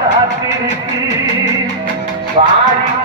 காத்திருக்கு வாடி